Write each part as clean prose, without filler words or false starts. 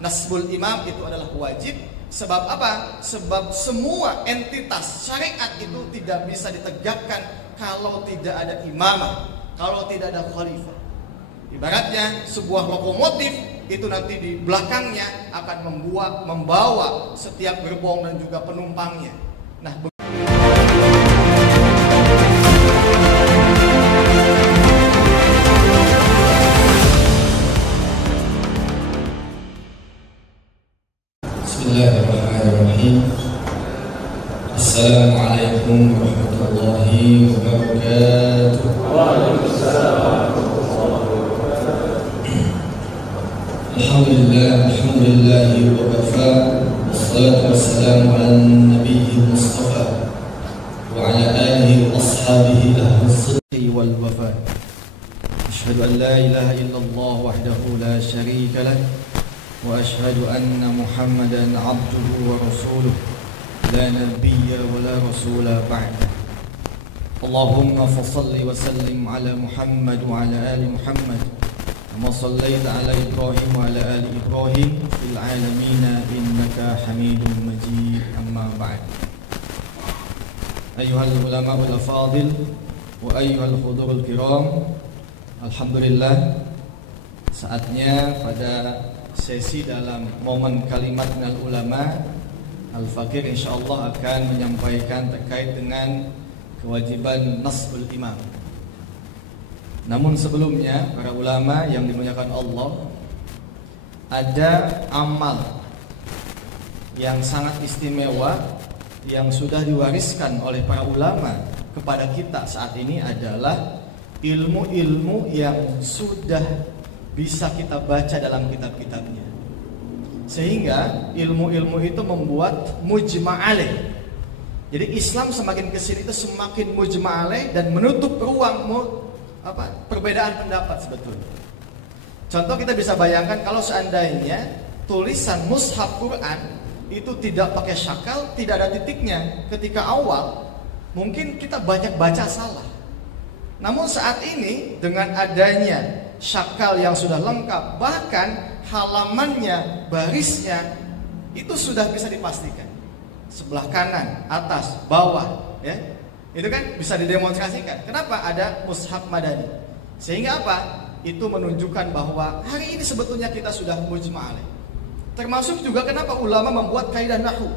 Nasbul imam itu adalah wajib. Sebab apa? Sebab semua entitas syariat itu tidak bisa ditegakkan kalau tidak ada imamah, kalau tidak ada khalifah. Ibaratnya sebuah lokomotif itu nanti di belakangnya akan membawa setiap gerbong dan juga penumpangnya. Nah, Bismillahirrahmanirrahim. Assalamualaikum warahmatullahi wabarakatuh. Alhamdulillahi wa kafa. Wassalatu wassalamu ala nabiyyi mustafa wa ala alihi wa ashabihi ahlus sidqi wal wafa. Asyhadu an la ilaha illallah wahdahu la syarika lah wa asyhadu anna Muhammadan abduhu wa rasuluh la nabiyya wa la rasula ba'da. Allahumma fassalli wa sallim ala Muhammad wa ala ali Muhammad kama sallaita ala Ibrahim wa ala ali Ibrahim fil alamin innaka Hamidum Majid. Amma ba'd. Ayyuhal ulama wal afadil wa ayyuhal hudurul kiram, alhamdulillah saatnya pada sesi dalam momen kalimat minal ulama, Al-Fakir insyaallah akan menyampaikan terkait dengan kewajiban nasbul imam. Namun sebelumnya, para ulama yang dimuliakan Allah, ada amal yang sangat istimewa yang sudah diwariskan oleh para ulama kepada kita saat ini adalah ilmu-ilmu yang sudah bisa kita baca dalam kitab-kitabnya, sehingga ilmu-ilmu itu membuat mujma'aleh. Jadi Islam semakin kesini itu semakin mujma'aleh dan menutup ruang perbedaan pendapat sebetulnya. Contoh, kita bisa bayangkan kalau seandainya tulisan mushaf Quran itu tidak pakai syakal, tidak ada titiknya ketika awal, mungkin kita banyak baca salah. Namun saat ini dengan adanya syakal yang sudah lengkap, bahkan halamannya, barisnya itu sudah bisa dipastikan. Sebelah kanan, atas, bawah, ya. Itu kan bisa didemonstrasikan. Kenapa ada mushaf madani? Sehingga apa? Itu menunjukkan bahwa hari ini sebetulnya kita sudah mujma'aleh. Termasuk juga kenapa ulama membuat kaidah nahwu,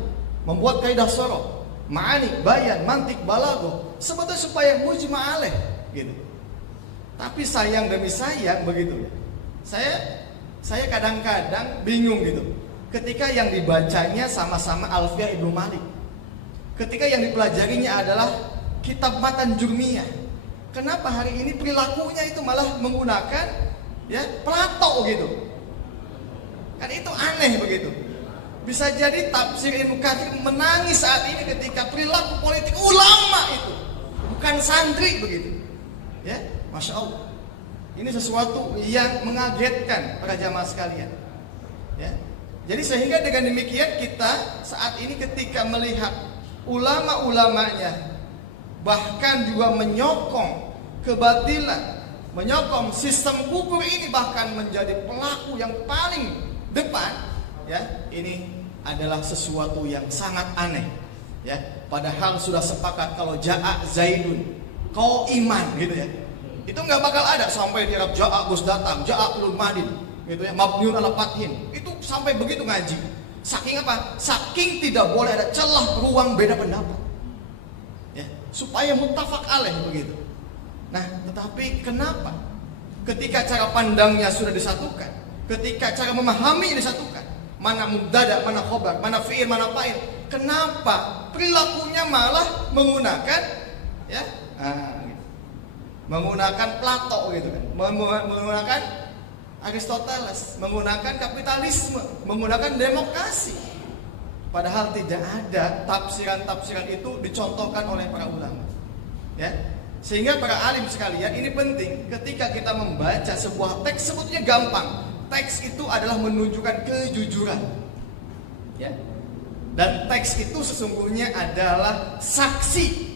membuat kaidah sorof, ma'ani, bayan, mantik, balaghah, sebetulnya supaya mujma'aleh gitu. Tapi sayang demi sayang begitu ya. Saya kadang-kadang bingung gitu. Ketika yang dibacanya sama-sama Alfiyah Ibnu Malik, ketika yang dipelajarinya adalah kitab Matan Jurmiyah, kenapa hari ini perilakunya itu malah menggunakan ya Plato gitu? Kan itu aneh begitu. Bisa jadi tafsir Ibnu Katsir menangis saat ini ketika perilaku politik ulama itu bukan santri begitu. Ya, Masya Allah. Ini sesuatu yang mengagetkan para jamaah sekalian. Ya. Jadi sehingga dengan demikian kita saat ini ketika melihat ulama-ulamanya bahkan juga menyokong kebatilan, menyokong sistem kubur ini, bahkan menjadi pelaku yang paling depan, ya, ini adalah sesuatu yang sangat aneh. Ya, padahal sudah sepakat kalau ja'a Zaidun, kau iman gitu ya. Itu nggak bakal ada sampai di Arab ja'a Gus datang, ja'a ulul madin gitu ya, mabniun ala fathin. Itu sampai begitu ngaji. Saking apa? Saking tidak boleh ada celah ruang beda pendapat. Ya, supaya muttafaq alaih begitu. Nah, tetapi kenapa ketika cara pandangnya sudah disatukan, ketika cara memahami disatukan, mana mubtada, mana khobar, mana fi'il, mana fa'il, kenapa perilakunya malah menggunakan ya menggunakan Plato gitu kan, menggunakan Aristoteles, menggunakan kapitalisme, menggunakan demokrasi. Padahal tidak ada tafsiran-tafsiran itu dicontohkan oleh para ulama. Ya. Sehingga para alim sekalian, ini penting ketika kita membaca sebuah teks, sebetulnya gampang. Teks itu adalah menunjukkan kejujuran. Ya. Dan teks itu sesungguhnya adalah saksi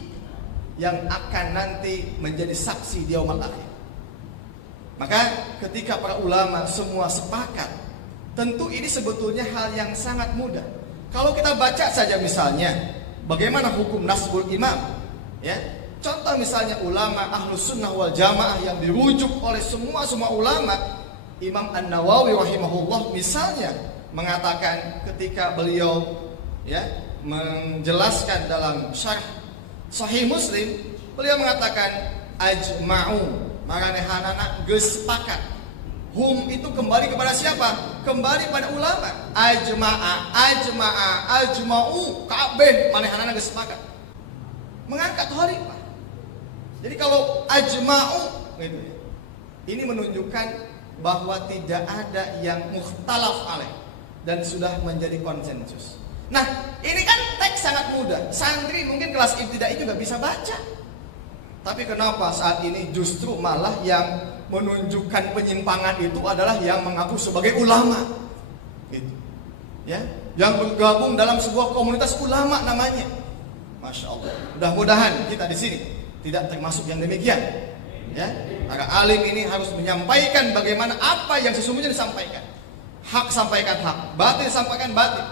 yang akan nanti menjadi saksi di yaumul akhir. Maka ketika para ulama semua sepakat tentu ini sebetulnya hal yang sangat mudah. Kalau kita baca saja misalnya bagaimana hukum nasbul imam, ya. Contoh misalnya ulama Ahlus Sunnah wal Jamaah yang dirujuk oleh semua ulama, Imam An-Nawawi rahimahullah misalnya mengatakan ketika beliau ya menjelaskan dalam syarh Sahih Muslim, beliau mengatakan ajma'u, maranehanana geus sepakat. Hum itu kembali kepada siapa? Kembali pada ulama. Ajma'u, kabeh manehanana geus sepakat. Mengangkat khalifah. Jadi kalau ajma'u gitu ya. Ini menunjukkan bahwa tidak ada yang mukhtalaf alaih dan sudah menjadi konsensus. Nah, ini kan teks sangat mudah. Santri mungkin kelas ibtidai juga bisa baca. Tapi kenapa saat ini justru malah yang menunjukkan penyimpangan itu adalah yang mengaku sebagai ulama, gitu. Ya, yang bergabung dalam sebuah komunitas ulama namanya. Masya Allah. Mudah-mudahan kita di sini tidak termasuk yang demikian. Ya, para alim ini harus menyampaikan bagaimana apa yang sesungguhnya disampaikan. Hak sampaikan hak, batil sampaikan batil.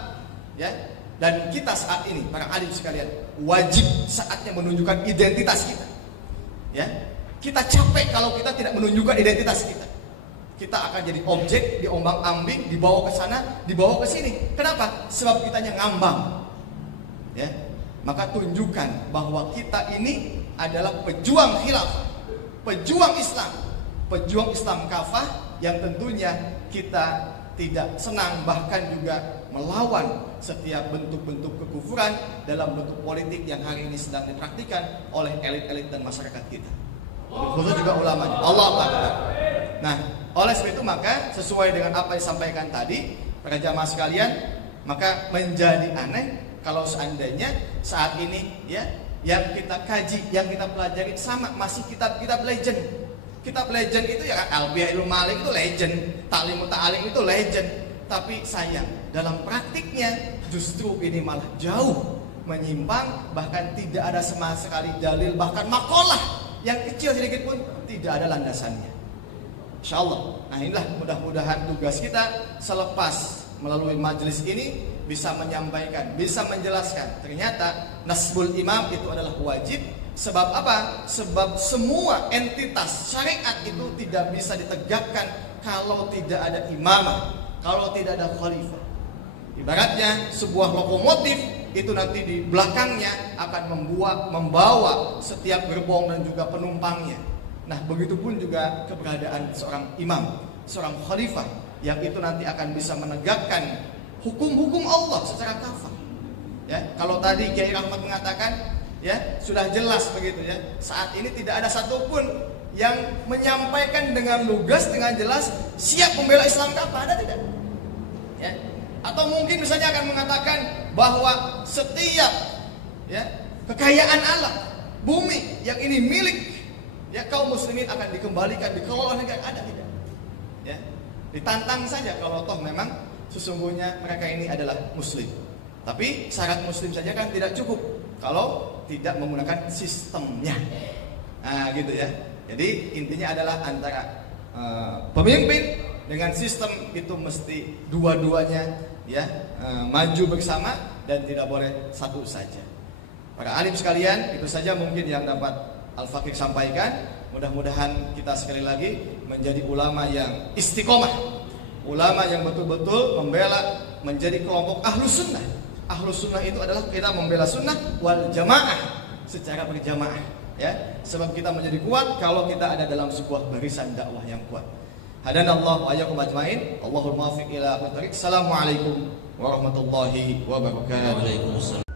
Ya, dan kita saat ini para alim sekalian wajib saatnya menunjukkan identitas kita. Ya, kita capek kalau kita tidak menunjukkan identitas kita. Kita akan jadi objek, diombang-ambing, dibawa ke sana, dibawa ke sini. Kenapa? Sebab kitanya ngambang. Ya, maka tunjukkan bahwa kita ini adalah pejuang khilafah, pejuang Islam kafah yang tentunya kita tidak senang, bahkan juga melawan setiap bentuk-bentuk kekufuran dalam bentuk politik yang hari ini sedang dipraktikkan oleh elit-elit dan masyarakat kita, khusus juga ulamanya. Allah Akbar. Nah, oleh sebab itu maka sesuai dengan apa yang disampaikan tadi para jamaah sekalian, maka menjadi aneh kalau seandainya saat ini ya yang kita kaji, yang kita pelajari sama masih kitab-kitab legend. Kitab legend itu ya kan Al-Bi'il Malik itu legend, Ta'limut Ta'alim itu legend. Tapi sayang dalam praktiknya justru ini malah jauh menyimpang, bahkan tidak ada sama sekali dalil, bahkan makalah yang kecil sedikit pun tidak ada landasannya. Insyaallah. Nah, inilah mudah-mudahan tugas kita selepas melalui majelis ini bisa menyampaikan, bisa menjelaskan ternyata nasbul imam itu adalah wajib. Sebab apa? Sebab semua entitas syariat itu tidak bisa ditegakkan kalau tidak ada imamah, kalau tidak ada khalifah. Ibaratnya sebuah lokomotif itu nanti di belakangnya akan membawa setiap gerbong dan juga penumpangnya. Nah, begitupun juga keberadaan seorang imam, seorang khalifah yang itu nanti akan bisa menegakkan hukum-hukum Allah secara kafah. Ya, kalau tadi Kiai Rahmat mengatakan ya sudah jelas begitu ya. Saat ini tidak ada satupun yang menyampaikan dengan lugas, dengan jelas siap membela Islam kafah, ada tidak? Ya. Atau mungkin misalnya akan mengatakan bahwa setiap ya kekayaan alam bumi yang ini milik ya kaum muslimin akan dikembalikan, dikelola negara, ada tidak? Ya. Ditantang saja kalau toh memang sesungguhnya mereka ini adalah muslim. Tapi syarat muslim saja kan tidak cukup kalau tidak menggunakan sistemnya. Nah, gitu ya. Jadi intinya adalah antara pemimpin dengan sistem itu mesti dua-duanya ya maju bersama dan tidak boleh satu saja. Para alim sekalian, itu saja mungkin yang dapat Al-Fakih sampaikan. Mudah-mudahan kita sekali lagi menjadi ulama yang istiqomah, ulama yang betul-betul membela menjadi kelompok Ahlus Sunnah. Ahlus Sunnah itu adalah kita membela sunnah wal jamaah secara berjamaah, ya. Sebab kita menjadi kuat kalau kita ada dalam sebuah barisan dakwah yang kuat. Hadanallahu wa iyyakum ajmain. Allahul muwaffiq ila aqwamit thoriq. Assalamualaikum warahmatullahi wabarakatuh.